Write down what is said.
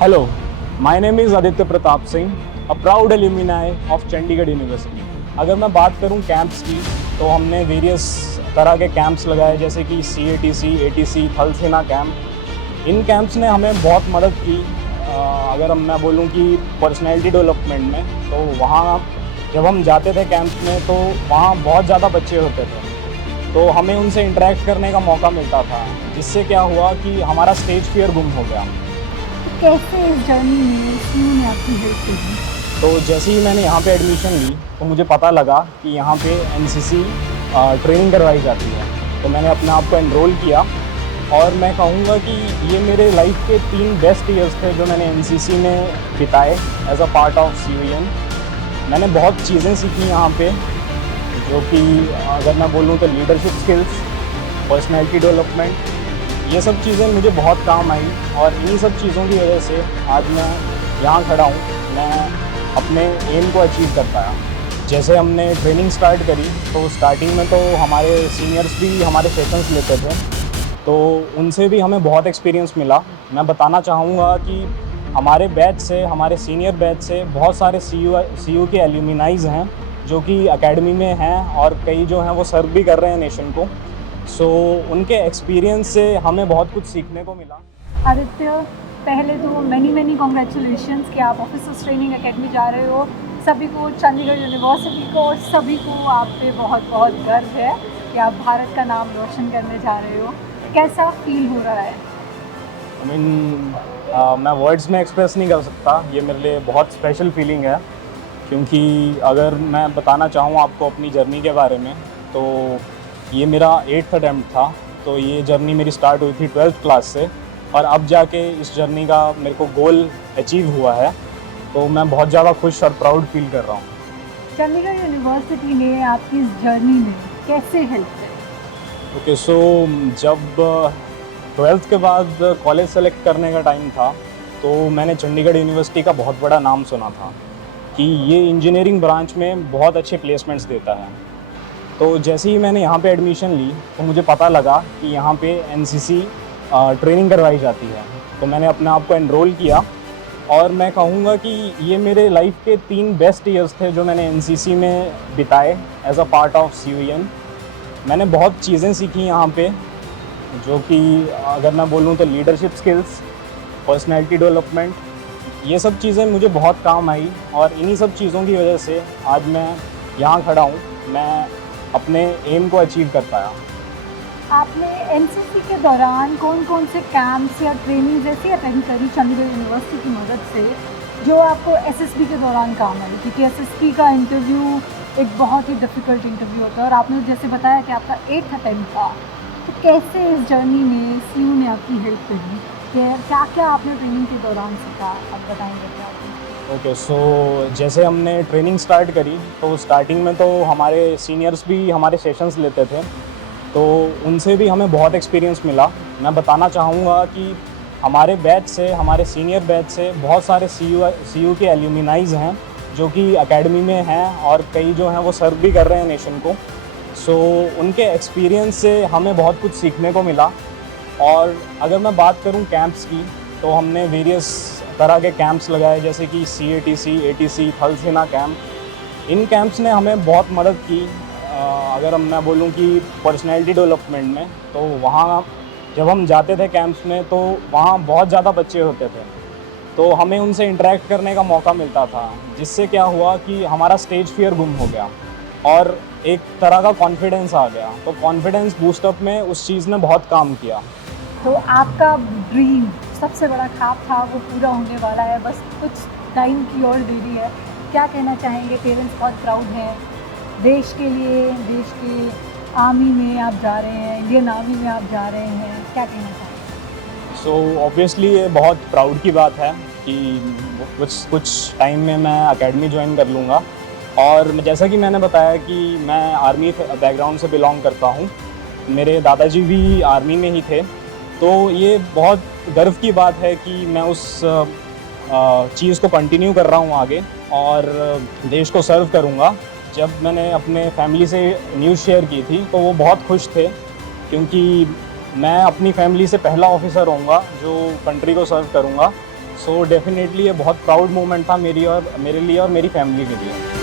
Hello, my name is Aditya Pratap Singh, a proud alumni of Chandigarh university. अगर मैं बात करूं कैंप्स की, तो हमने वेरियस तरह के कैंप्स लगाए, जैसे कि CATC, ATC, थल सेना कैंप। इन कैंप्स ने हमें बहुत मदद की। अगर मैं बोलूं कि पर्सनैलिटी डेवलपमेंट में, तो वहाँ जब हम जाते थे कैंप्स में, तो वहाँ बहुत ज़्यादा बच्चे होते थे, तो हमें उनसे इंटरेक्ट करने का मौका मिलता था, जिससे क्या हुआ कि हमारा स्टेज फियर गुम हो गया। तो कैसे इस जर्नी में सीयू ने आपकी हेल्प की? तो जैसे ही मैंने यहाँ पे एडमिशन ली, तो मुझे पता लगा कि यहाँ पे एनसीसी ट्रेनिंग करवाई जाती है। तो मैंने अपने आप को एनरोल किया, और मैं कहूँगा कि ये मेरे लाइफ के 3 बेस्ट ईयर्स थे जो मैंने एनसीसी में बिताए एज अ पार्ट ऑफ सीयूएन। मैंने बहुत चीज़ें सीखी यहाँ पे, जो कि अगर मैं बोलूँ तो लीडरशिप स्किल्स, पर्सनैलिटी डेवलपमेंट, ये सब चीज़ें मुझे बहुत काम आई। और इन्हीं सब चीज़ों की वजह से आज मैं यहाँ खड़ा हूँ। मैं अपने एम को अचीव कर पाया। जैसे हमने ट्रेनिंग स्टार्ट करी, तो स्टार्टिंग में तो हमारे सीनियर्स भी हमारे सेशंस लेते थे, तो उनसे भी हमें बहुत एक्सपीरियंस मिला। मैं बताना चाहूँगा कि हमारे बैच से, हमारे सीनियर बैच से बहुत सारे सीयू के एल्यूमिनाइज़ हैं, जो कि एकेडमी में हैं, और कई जो हैं वो सर्व भी कर रहे हैं नेशन को। सो उनके एक्सपीरियंस से हमें बहुत कुछ सीखने को मिला। आदित्य, पहले तो मैनी कॉन्ग्रेचुलेशंस कि आप ऑफिसर्स ट्रेनिंग एकेडमी जा रहे हो। सभी को, चंडीगढ़ यूनिवर्सिटी को और सभी को आप पे बहुत बहुत गर्व है कि आप भारत का नाम रोशन करने जा रहे हो। कैसा फील हो रहा है? आई मीन मैं वर्ड्स में एक्सप्रेस नहीं कर सकता। ये मेरे लिए बहुत स्पेशल फीलिंग है, क्योंकि अगर मैं बताना चाहूँ आपको अपनी जर्नी के बारे में, तो ये मेरा 8th अटैम्प्ट था। तो ये जर्नी मेरी स्टार्ट हुई थी 12th क्लास से, और अब जाके इस जर्नी का मेरे को गोल अचीव हुआ है। तो मैं बहुत ज़्यादा खुश और प्राउड फील कर रहा हूँ। चंडीगढ़ यूनिवर्सिटी ने आपकी इस जर्नी में कैसे हेल्प की? ओके, सो जब 12th के बाद कॉलेज सेलेक्ट करने का टाइम था, तो मैंने चंडीगढ़ यूनिवर्सिटी का बहुत बड़ा नाम सुना था कि ये इंजीनियरिंग ब्रांच में बहुत अच्छे प्लेसमेंट्स देता है। तो जैसे ही मैंने यहाँ पे एडमिशन ली, तो मुझे पता लगा कि यहाँ पे एनसीसी ट्रेनिंग करवाई जाती है। तो मैंने अपने आप को एनरोल किया, और मैं कहूँगा कि ये मेरे लाइफ के 3 बेस्ट ईयर्स थे जो मैंने एनसीसी में बिताए एज अ पार्ट ऑफ सीयूएन। मैंने बहुत चीज़ें सीखी यहाँ पे, जो कि अगर मैं बोलूँ तो लीडरशिप स्किल्स, पर्सनैलिटी डेवलपमेंट, ये सब चीज़ें मुझे बहुत काम आई। और इन्हीं सब चीज़ों की वजह से आज मैं यहाँ खड़ा हूँ। मैं अपने एम को अचीव कर पाया। आपने एनसीसी के दौरान कौन कौन से कैंप्स या ट्रेनिंग्स ऐसी अटेंड करी चंडीगढ़ यूनिवर्सिटी की मदद से, जो आपको एसएसबी के दौरान काम आई? क्योंकि एसएसबी का इंटरव्यू एक बहुत ही डिफ़िकल्ट इंटरव्यू होता है, और आपने जैसे बताया कि आपका 8th अटेम्प्ट था। तो कैसे इस जर्नी में सीयू ने आपकी हेल्प करी? क्या क्या आपने ट्रेनिंग के दौरान सीखा, आप बताएंगे क्या? ओके, सो जैसे हमने ट्रेनिंग स्टार्ट करी, तो स्टार्टिंग में तो हमारे सीनियर्स भी हमारे सेशंस लेते थे, तो उनसे भी हमें बहुत एक्सपीरियंस मिला। मैं बताना चाहूँगा कि हमारे बैच से, हमारे सीनियर बैच से बहुत सारे सीयू के एल्यूमिनाइज़ हैं, जो कि एकेडमी में हैं, और कई जो हैं वो सर्व भी कर रहे हैं नेशन को। सो उनके एक्सपीरियंस से हमें बहुत कुछ सीखने को मिला। और अगर मैं बात करूं कैंप्स की, तो हमने वेरियस तरह के कैंप्स लगाए, जैसे कि CATC, ATC, थल सेना कैंप। इन कैंप्स ने हमें बहुत मदद की। अगर मैं बोलूं कि पर्सनैलिटी डेवलपमेंट में, तो वहाँ जब हम जाते थे कैंप्स में, तो वहाँ बहुत ज़्यादा बच्चे होते थे, तो हमें उनसे इंटरेक्ट करने का मौका मिलता था, जिससे क्या हुआ कि हमारा स्टेज फियर गुम हो गया, और एक तरह का कॉन्फिडेंस आ गया। तो कॉन्फिडेंस बूस्टअप में उस चीज़ ने बहुत काम किया। तो आपका ड्रीम, सबसे बड़ा ख्वाब था, वो पूरा होने वाला है, बस कुछ टाइम की और देरी है। क्या कहना चाहेंगे? पेरेंट्स बहुत प्राउड हैं देश के लिए, देश के आर्मी में आप जा रहे हैं, इंडियन आर्मी में आप जा रहे हैं, क्या कहना चाहेंगे? सो ऑब्वियसली ये बहुत प्राउड की बात है कि कुछ कुछ टाइम में मैं एकेडमी ज्वाइन कर लूँगा। और जैसा कि मैंने बताया कि मैं आर्मी बैकग्राउंड से बिलोंग करता हूँ, मेरे दादाजी भी आर्मी में ही थे, तो ये बहुत गर्व की बात है कि मैं उस चीज़ को कंटिन्यू कर रहा हूँ आगे, और देश को सर्व करूँगा। जब मैंने अपने फैमिली से न्यूज़ शेयर की थी, तो वो बहुत खुश थे, क्योंकि मैं अपनी फैमिली से पहला ऑफिसर होऊंगा जो कंट्री को सर्व करूँगा। सो डेफिनेटली ये बहुत प्राउड मोमेंट था मेरे लिए और मेरी फैमिली के लिए।